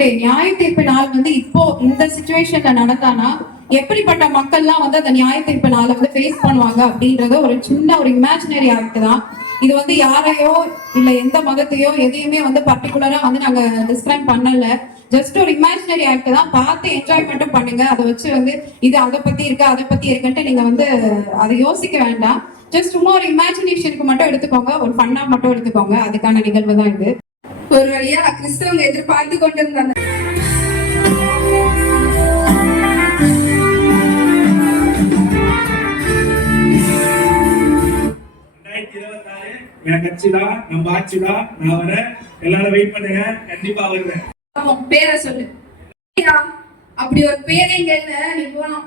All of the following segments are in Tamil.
நியாய தீர்ப்பு நாள் வந்து இப்போ இந்த சிச்சுவேஷன்ல நடந்தானா எப்படிப்பட்ட மக்கள்லாம் வந்து அந்த நியாய தீர்ப்பு நாளை வந்து ஃபேஸ் பண்ணுவாங்க அப்படின்றத ஒரு சின்ன ஒரு இமேஜினரி ஆக்ட் தான் இது. வந்து யாரையோ இல்ல எந்த மதத்தையோ எதையுமே வந்து பர்டிகுலரா வந்து நாங்க டிஸ்கிரைப் பண்ணல. ஜஸ்ட் ஒரு இமேஜினரி ஆக்ட் தான், பார்த்து என்ஜாய் மட்டும் பண்ணுங்க. அதை வச்சு வந்து இது அதை பத்தி இருக்கு அதை பத்தி இருக்குன்ட்டு நீங்க வந்து அதை யோசிக்க வேண்டாம். ஜஸ்ட் சும்மா ஒரு இமேஜினேஷனுக்கு மட்டும் எடுத்துக்கோங்க, ஒரு ஃபன்னா மட்டும் எடுத்துக்கோங்க. அதுக்கான நிகழ்வு தான் இது. ஒரு வழியா கிறிஸ்தவங்க எதிர்பார்த்து கொண்டிருந்தாங்க. என் கட்சி தான், நம்ம ஆட்சி தான், நான் வரேன். எல்லாரும் வெயிட் பண்ணுங்க, கண்டிப்பா வருவேன். பேரை சொல்லு. அப்படி ஒரு பேரை இங்க இல்ல, நீ போனோம்.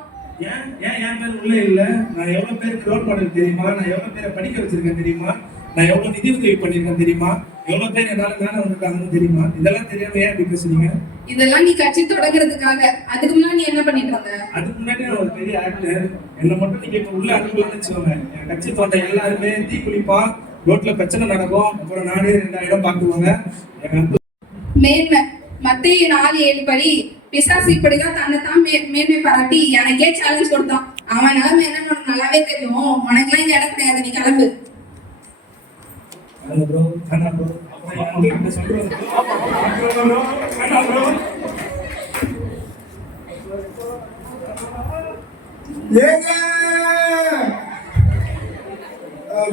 ஏன் என் பேர் உள்ள இல்ல? நான் எவ்வளவு பேருக்கு ரோல் மாடல் தெரியுமா? நான் எவ்வளவு பேரை படிக்க வச்சிருக்கேன் தெரியுமா? நான் எவ்வளவு நிதி உதவி பண்ணிருக்கேன் தெரியுமா? எவ்வளவு பேர் என்னால மேல வந்திருக்காங்கன்னு தெரியுமா? இதெல்லாம் தெரியாம ஏன் அப்படி பேசுறீங்க? இதெல்லாம் நீ கட்சி தொடங்குறதுக்காக. அதுக்கு முன்னாடி நீ என்ன பண்ணிட்டு இருந்த? அதுக்கு முன்னாடி நான் ஒரு பெரிய ஆக்டர். என்ன மட்டும் நீங்க இப்ப உள்ள அனுப்பலாம்னு வச்சுக்கோங்க. என் கட்சி தோட்ட எல்லாருமே தீக்குளிப்பா, ரோட்ல பிரச்சனை நடக்கும், அப்புறம் நானே 2000 பாக்குவாங்க. மேன்மை மத்தேயு 4:7 படி பிசாசு இப்படிதான் தன்னைத்தான் மேன்மை பாராட்டி எனக்கே சேலஞ்ச் கொடுத்தான். அவன் நிலைமை என்னன்னு உனக்கு நல்லாவே தெரியும். உனக்குலாம் இங்க இடம் கிடையாது, நீ கிளம்பு.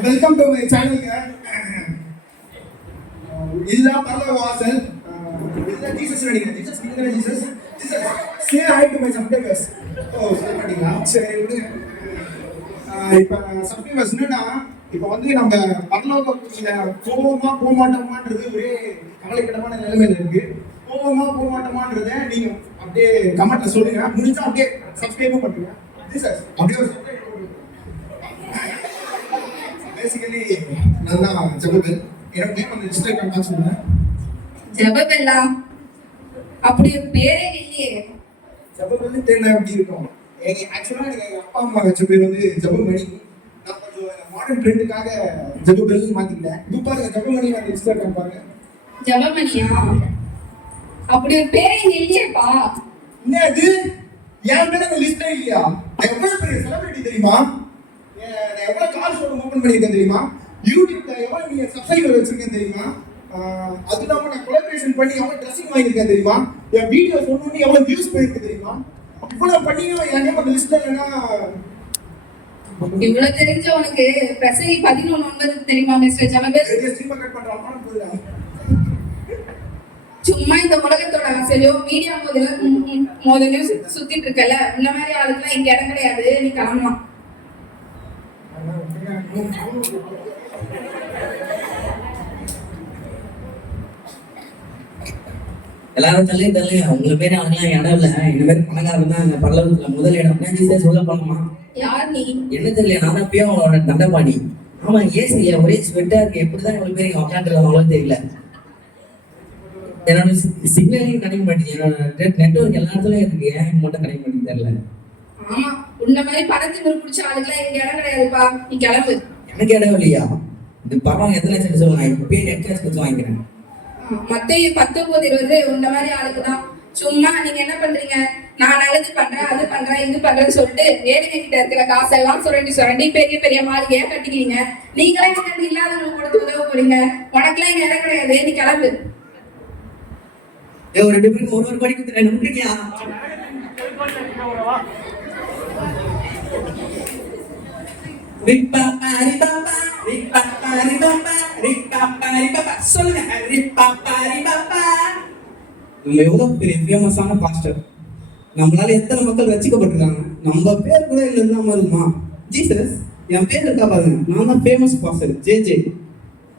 வெல்கம் டு மை சேனலுங்க. இதுதான் பரலோக வாசல். இதுதான் ஜீசஸ் நடிகர். ஜீசஸ் நீங்க Jesus say hi to my subscribers. ஓ சொல்றீங்களா? சரி விடுங்க. இப்போ சப்ஸ்கிரைபர்ஸ் என்னன்னா, இப்போ வந்து நம்ம பரலோகத்துல போவோமா போக மாட்டோமான்றது ஒரே கவலைக்கிடமான நிலைமையில இருக்கு. போவோமா போக மாட்டோமான்றதை நீங்க அப்படியே கமெண்ட்ல சொல்லுங்க. முடிஞ்சா அப்படியே சப்ஸ்கிரைபும் பண்ணுங்க. ஜீசஸ் அப்படியே பேசிக்கலி நான் தான் ஜெபபெல். என்னோட நேம் வந்து இன்ஸ்டாகிராம் தான் சொல்லுங்க. ஜெபபெல்லா அப்படி ஒரு பேரே இல்லையே. ஜெபபெல் தெரியல அப்படி இருக்கும். ஆக்சுவலா எங்க அப்பா அம்மா வச்ச பேர் வந்து ஜெபமணி. நான் கொஞ்சம் மாடர்ன் ட்ரெண்டுக்காக ஜெபபெல் மாத்திக்கிட்டேன். இது பாருங்க ஜெபமணி வந்து இன்ஸ்டாகிராம் பாருங்க. ஜெபமணியா? அப்படி ஒரு பேரே இல்லையேப்பா. என்ன இது? என் பேர் அந்த லிஸ்ட்ல இல்லையா? எவ்வளவு பெரிய செலிபிரிட்டி தெரியுமா? நான் எவ்வளவு கால் ஷோரூம் ஓபன் பண்ணிருக்கேன் தெரியுமா? யூடியூப்ல எவ்வளவு நீங்க சப்ஸ்கிரைபர் வச்சிருக்கேன் தெரியுமா? அது இல்லாம நான் கொலாபரேஷன் பண்ணி எவ்வளவு ட்ரெஸ்ஸிங் வாங்கியிருக்கேன் தெரியுமா? என் வீடியோ சொன்னோன்னு எவ்வளவு வியூஸ் போயிருக்கு தெரியுமா? இவ்வளவு பண்ணியும் என் நேம் அந்த லிஸ்ட்ல இல்லைன்னா இவ்வளவு தெரிஞ்ச உனக்கு பிரசங்கி 11:9 தெரியுமா மிஸ்டர் ஜெபபெல்? ஸ்ட்ரீம் கட் பண்றாங்க போறா. சும்மா இந்த உலகத்தோட ஆசையோ மீடியா மோதலையும் சுத்திட்டு இருக்கல. இந்த மாதிரி ஆளுக்குலாம் இங்க இடம் கிடையாது, நீ கிளம்பலாம். எல்லாரும் தள்ளி உங்க பேரு அவங்கலாம் இடம் இல்ல. இந்த மாதிரி பணக்காரங்க தான் இந்த பரலோகத்துல முதல் இடம் சொல்ல போனோமா? யார் நீ? என்ன தெரியல, நான் தான் போய் அவங்களோட தண்டபாணி. ஆமா ஏசியா ஒரே ஸ்வெட்டா இருக்கு. எப்படிதான் இவ்வளவு பேர் இங்க உட்காந்துருக்காங்களோ தெரியல. என்னோட சிக்னலையும் கிடைக்க மாட்டேங்குது. என்னோட நெட்வொர்க் எல்லா இடத்துலயும் இருக்கு, ஏன் மட்டும் கிடைக்க மாட்டேங்குது தெரியல. ஆமா உன்ன மாதிரி பணத்துக்கு பிடிச்ச ஆளுக்குலாம் இங்க இடம் கிடையாதுப்பா, நீ கிளம்பு. எனக்கு இடம் இல்லையா? இந்த பணம் எத்தனை லட்சம் சொல்லுங்க, இப்பயே நெட் கேஷ் கொடுத்து வாங்கிக்கிறேன். மத்தேயு 19:20 உன்ன மாதிரி ஆளுக்கு தான். சும்மா நீங்க என்ன பண்றீங்க, நான் நல்லது பண்றேன் அது பண்றேன் இது பண்றேன்னு சொல்லிட்டு ஏழைங்க கிட்ட இருக்கிற காசெல்லாம் சுரண்டி பெரிய பெரிய மாளிகையா கட்டிக்கிறீங்க. நீங்களாம் இங்க இல்லாதவங்களுக்கு கொடுத்து உதவ போறீங்க. உனக்குலாம் இங்க இடம் கிடையாது, நீ கிளம்பு. ஒரு 2 பேருக்கு ஒரு படி கொடுத்து நம்பிக்கையா? எவ்வளவு பெரிய ஃபேமஸான பாஸ்டர். நம்மளால எத்தனை மக்கள் ரசிக்கப்பட்டிருக்காங்க. நம்ம பேர் கூட இல்ல இல்லாம இருக்குமா? ஜீசஸ் என் பேர் இருக்கா பாருங்க. நான் தான் ஃபேமஸ் பாஸ்டர் ஜே.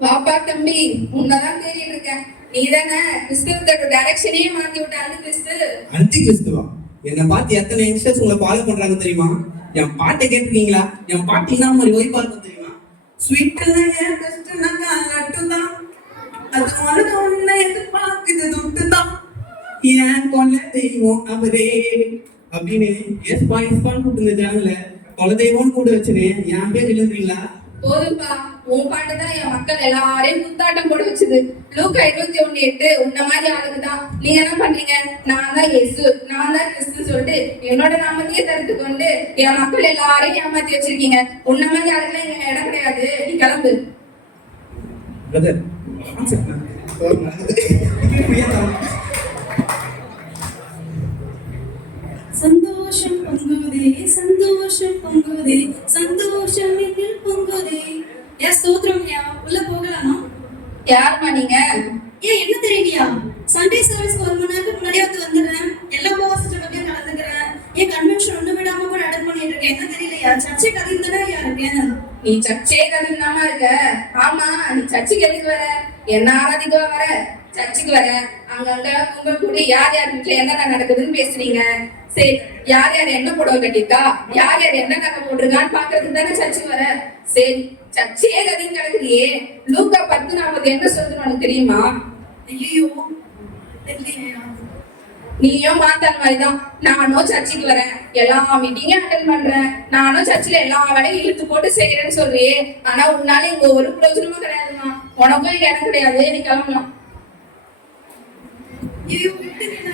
பாப்பா தம்பி, உன்னதான் தேடிட்டு இருக்கேன். நீ தானே கிறிஸ்துவத்தோட டைரக்ஷனே மாத்தி விட்ட அந்த கிறிஸ்து. அந்தி கிறிஸ்துவா? என்னை பார்த்து எத்தனை யங்ஸ்டர்ஸ் உங்களை ஃபாலோ பண்றாங்க தெரியுமா? என் பாட்டை கேட்டிருக்கீங்களா? என் பாட்டு என்ன மாதிரி ஒய்ஃபா இருக்கும் தெரியுமா? ஸ்வீட்ல என் பெஸ்ட் நல்லாட்டு தான், அது உனக்கு ஒன்ன எதிர்பார்க்குது துட்டு தான், ஏன் கொல்ல தெய்வம் அவரே அப்படின்னு எஸ்பான்னு கூப்பிட்டு சேனல்ல கொலை தெய்வம்னு கூட வச்சுனேன். என் பேர் எழுதுறீங்களா? போதும்பா, உன் பாட்டு தான் என் மக்கள் எல்லாரையும் குத்தாட்டம் போட வச்சது. லூக்கா 21:8 உன்ன மாதிரி ஆளுங்க தான். நீங்க என்ன பண்றீங்க? நான் தான் இயேசு, நான் தான் கிறிஸ்து சொல்லிட்டு என்னோட நாமத்தையே தடுத்து கொண்டு என் மக்கள் எல்லாரையும் ஏமாத்தி வச்சிருக்கீங்க. உன்ன மாதிரி ஆளுங்க இங்க இடம் கிடையாது. நீ கிளம்பு. பிரதர் சந்தோஷம் பொங்குதே சந்தோஷம் பொங்குதே சந்தோஷம் இதில் பொங்குதே. ஏன் ஸ்தோத்திரம் யா, உள்ள போகலாமா? யாருமா நீங்க? ஏன் என்ன தெரியலையா? சண்டே சர்வீஸ்க்கு 1 மணி நேரத்துக்கு முன்னாடியே வந்துடுறேன். எல்லா உபவாசத்தையும் கலந்துக்கிறேன். ஏன் கன்வென்ஷன் ஒண்ணு விடாம கூட அட்டன் பண்ணிட்டு இருக்கேன். என்ன தெரியலையா? சர்ச்சை கதையும் தானே இருக்கேன். நீ சர்ச்சே கதையில்லாம இருக்க. ஆமா, நீ சர்ச்சுக்கு எதுக்கு வர? என்ன ஆராதிக்கவா வர? சர்ச்சுக்கு வர. அங்கங்க உங்க கூட யார் யார் வீட்டுல என்னென்ன நடக்குதுன்னு பேசுறீங்க. சரி, யார் யார் என்ன புடவை கட்டிருக்கா, யார் யார் என்ன நகை போட்டிருக்கான்னு பாக்குறதுக்கு தானே சர்ச்சுக்கு வர. சரி, சர்ச்சே கதைன்னு கிடக்குறியே. லூக்கா 10:40 என்ன சொல்லுன்னு உனக்கு தெரியுமா? ஐயோ தெரியலையா? நீயும் மாத்தான் மாதிரிதான். நானும் சர்ச்சுக்கு வரேன், எல்லா மீட்டிங்கும் அட்டன் பண்றேன், நானும் சர்ச்சில் எல்லா வேலையும் இழுத்து போட்டு செய்யறேன்னு சொல்றியே. ஆனா உன்னால இங்க ஒரு பிரயோஜனமும் கிடையாதுமா. உனக்கும் இங்க இடம் கிடையாது. நீ கிளம்பலாம். ஐயோ விட்டுருங்க.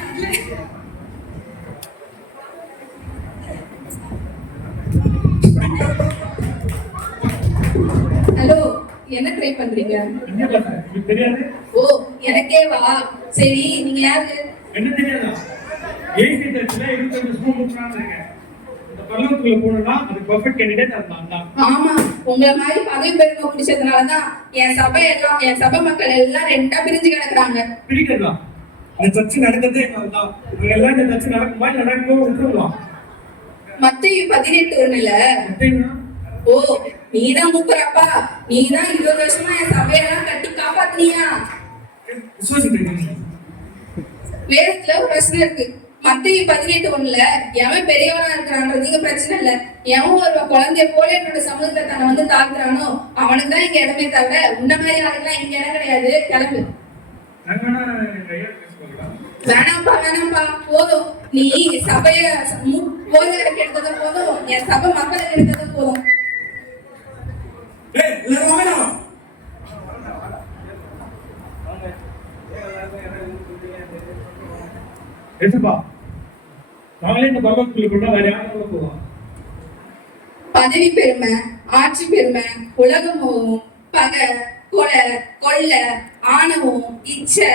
ஹலோ, என்ன ட்ரை பண்றீங்க? என்ன பண்ற? உங்களுக்கு தெரியாது? ஓ, எனக்கே வா. சரி, நீங்க யாரு? என்ன தெரியாதா? ஏசி சர்ச்சில் 25 வருஷமா முன்னாங்க. இந்த பல்லவத்துக்குள்ள போனா அது பர்ஃபெக்ட் கேண்டிடேட் நான் தான். ஆமா, உங்களை மாதிரி பதவி பெருமை பிடிச்சதுனாலதான் என் சபை மக்கள் எல்லாம் 2ஆ பிரிஞ்சு கிடக்குறாங்க. பிடிக்கிறதா? இந்த சர்ச்சு நடக்கிறதே தான். இவங்க எல்லாம் இந்த சர்ச்சு நடக்குமா நடக்கும் விட்டுருவோம். மத்தேயு 18:1 அப்படின்னா ஓ, நீதான் மூப்பரப்பா. நீதான் 20 வருஷமா என் சபையெல்லாம் கட்டி காப்பாத்தினியா? விசுவாசிக்கிறீங்க? வேதத்துல ஒரு பிரச்சனை இருக்கு. மத்தேயு 18:1 எவன் பெரியவனா இருக்கிறான்றதுக்கு பிரச்சனை இல்ல. எவன் ஒரு குழந்தைய போல என்னோட சமூகத்துல தன்னை வந்து தாக்குறானோ அவனுக்கு தான் இங்க இடமே தவிர உன்ன மாதிரி ஆளுக்கெல்லாம் இங்க இடம் கிடையாது. கிளம்பு. வேணாம்ப்பா, வேணாம்ப்பா, போதும். நீ சபைய போதகருக்கு எடுத்தது போதும், என் சபை மக்களுக்கு எடுத்தது போதும். ஏய் எல்லாரும் வாங்கடா. ஏசப்பா, நாங்களே இந்த பல்லவத்துக்குள்ள போனா வேற யாரும் போவோம்? பதவி பெருமை, ஆட்சி பெருமை, உலகமும், பகை, கொலை, ஆணவம், இச்சை,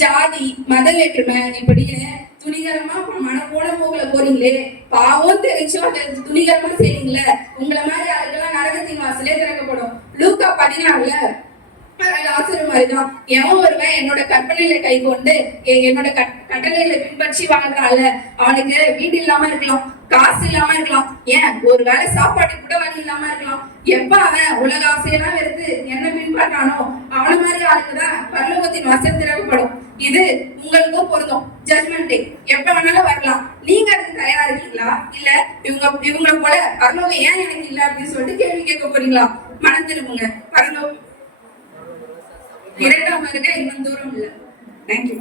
ஜாதி, மத வேற்றுமை இப்படின்னு துணிகரமா மனப்போட போகல போறீங்களே. பாவம் தெரிஞ்சோ அதை துணிகரமா செய்றீங்களே. உங்களை மாதிரி ஆளுக்கெல்லாம் நரகத்தின் வாசலே திறக்கப்படும். லூக்கா 14 ஆசிரியர் மாதிரிதான். எவன் ஒருவன் என்னோட கற்பனையில கை கொண்டு என்னோட கட்டளையில பின்பற்றி வாழ்றாள் அவனுக்கு வீடு இல்லாம இருக்கலாம், காசு இல்லாம இருக்கலாம், ஏன் ஒரு வேளை சாப்பாட்டுக்கு கூட வழி இல்லாம இருக்கலாம். எப்ப அவன் உலக ஆசையெல்லாம் வெறுத்து என்ன பின்பற்றானோ அவன மாதிரி ஆளுக்குதான் பரலோகத்தின் வாசல் திறக்கப்படும். இது உங்களுக்கும் பொருந்தும். ஜட்மெண்ட் டே எப்ப வேணாலும் வரலாம். நீங்க அதுக்கு தயாரா இருக்கீங்களா? இல்ல இவங்களை போல பரலோகம் ஏன் எனக்கு இல்ல அப்படின்னு சொல்லிட்டு கேள்வி கேட்க போறீங்களா? மனம் திரும்புங்க. பரலோகம் 2ஆம் வருகை இன்னும் தூரம் இல்லை. தேங்க்யூ.